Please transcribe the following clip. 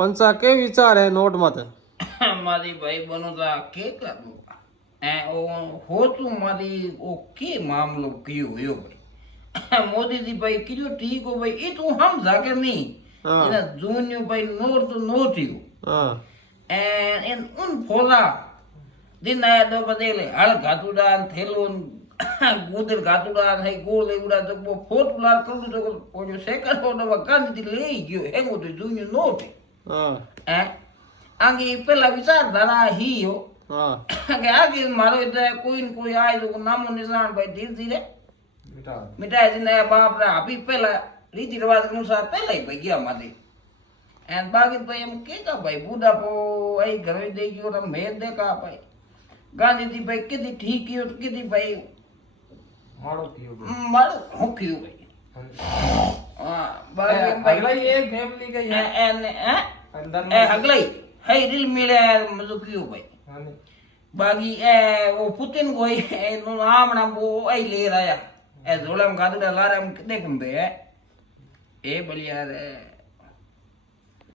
पंचा के विचार है नोट मत मारी भाई बनो था के करूँ ऐ ओ हो तू मारी ओ के मामलो क्यों हुयो भाई मोदी जी भाई क्यों ठीक हो भाई ये तू हम जाके नहीं हाँ इना जूनियो भाई नोट तो नोट ही हाँ इन उन फोला दिन आया तो बदले हल घातुडान थेलोन गुदर घातुडान है गोल एवड़ा तो वो फोट लार कर तो वो जो सेकंड हो तो गांधी जी ले गयो है वो तो जूनियो नोट हाँ है आगे पेला विचार धारा ही हो हाँ કે આગે મારો એટલે કોઈ ને કોઈ આય તો નામો નિશાન ભાઈ ધીરે ધીરે મિટાય જને બાપ રા આપી પેલા રીતિ રિવાજ અનુસાર પેલા ભાઈ ગયા માથે એન બાકી ભાઈ એમ કે ભાઈ બુડા પો આઈ ઘરે દે ગયો તો મેં દેખા ભાઈ ગાંધીજી ભાઈ કીધી ઠીક કયો તો કીધી ભાઈ મારો હું કયો ભાઈ હા બાકી अगला ये फैमिली का ये એને अंदर એ હગલાઈ હે રીલ મિલે મજો કયો ભાઈ बाकी ए वो पुतिन कोई ए नो नाम ना वो आई ले रहा है ए जोलम गादड़ा लारम देख बे ए बलिया रे